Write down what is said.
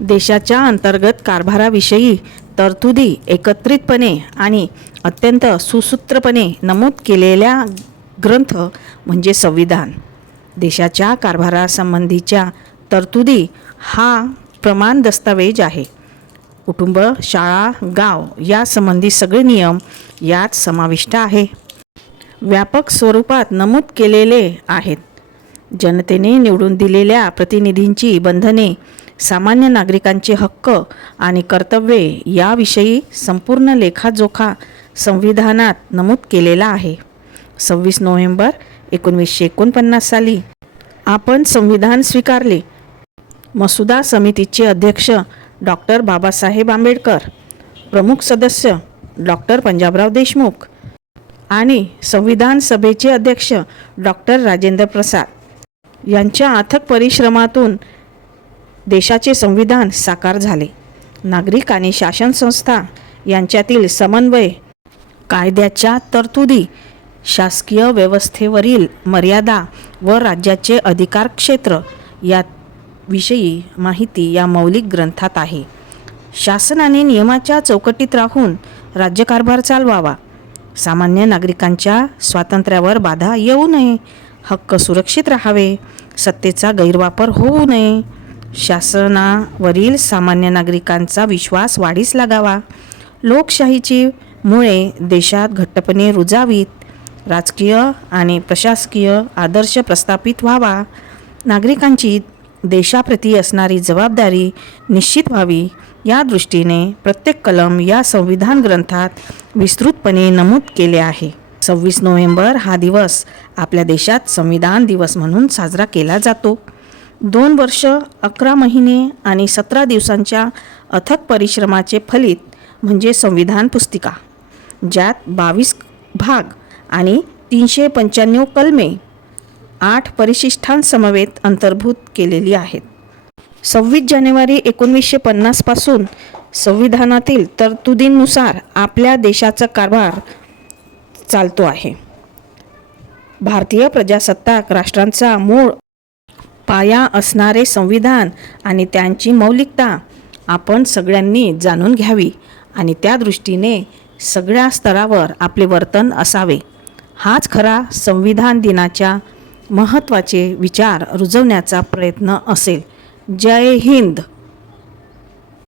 देशाच्या अंतर्गत कारभाराविषयी तरतुदी एकत्रितपणे आणि अत्यंत सुसूत्रपणे नमूद केलेला ग्रंथ म्हणजे संविधान. देशाच्या कारभारासंबंधीच्या तरतुदी हा प्रमाण दस्तावेज आहे. कुटुंब, शाळा, गाव यासंबंधी सगळे नियम यात समाविष्ट आहे. व्यापक स्वरूपात नमूद केलेले आहेत. जनतेने निवडून दिलेल्या प्रतिनिधींची बंधने, सामान्य नागरिकांचे हक्क आणि कर्तव्ये याविषयी संपूर्ण लेखाजोखा संविधानात नमूद केलेला आहे. 26 नोव्हेंबर 1949 साली आपण संविधान स्वीकारले. मसुदा समितीचे अध्यक्ष डॉक्टर बाबासाहेब आंबेडकर, प्रमुख सदस्य डॉक्टर पंजाबराव देशमुख आणि संविधान सभेचे अध्यक्ष डॉक्टर राजेंद्र प्रसाद यांच्या अथक परिश्रमातून देशाचे संविधान साकार झाले. नागरिक आणि शासन संस्था यांच्यातील समन्वय, कायद्याच्या तरतुदी, शासकीय व्यवस्थेवरील मर्यादा व राज्याचे अधिकार क्षेत्र याविषयी माहिती या मौलिक ग्रंथात आहे. शासनाने नियमाच्या चौकटीत राहून राज्यकारभार चालवावा. सामान्य नागरिकांच्या स्वातंत्र्यावर बाधा येऊ नये. हक्क सुरक्षित राहावे. सत्तेचा गैरवापर होऊ नये. शासनावरील सामान्य नागरिकांचा विश्वास वाढीस लागावा. लोकशाहीची मुळे देशात घट्टपणे रुजावीत. राजकीय आणि प्रशासकीय आदर्श प्रस्थापित व्हावा. नागरिकांची देशाप्रती असणारी जबाबदारी निश्चित व्हावी. या दृष्टीने प्रत्येक कलम या संविधान ग्रंथात विस्तृतपणे नमूद केले आहे. 26 नोव्हेंबर हा दिवस आपल्या देशात संविधान दिवस म्हणून साजरा केला जातो. 2 वर्ष 11 महिने आणि 17 दिवसांच्या अथक परिश्रमाचे फलित म्हणजे संविधान पुस्तिका, ज्यात 22 भाग आणि 395 कलमे 8 परिशिष्टांसमवेत अंतर्भूत केलेली आहेत. 26 जानेवारी 1950 पासून संविधानातील तरतुदींनुसार आपल्या देशाचा कारभार चालतो आहे. भारतीय प्रजासत्ताक राष्ट्रांचा मूळ पाया असणारे संविधान आणि त्यांची मौलिकता आपण सगळ्यांनी जाणून घ्यावी आणि त्या दृष्टीने सगळ्या स्तरावर आपले वर्तन असावे. हाच खरा संविधान दिनाच्या महत्त्वाचे विचार रुजवण्याचा प्रयत्न असेल. जय हिंद.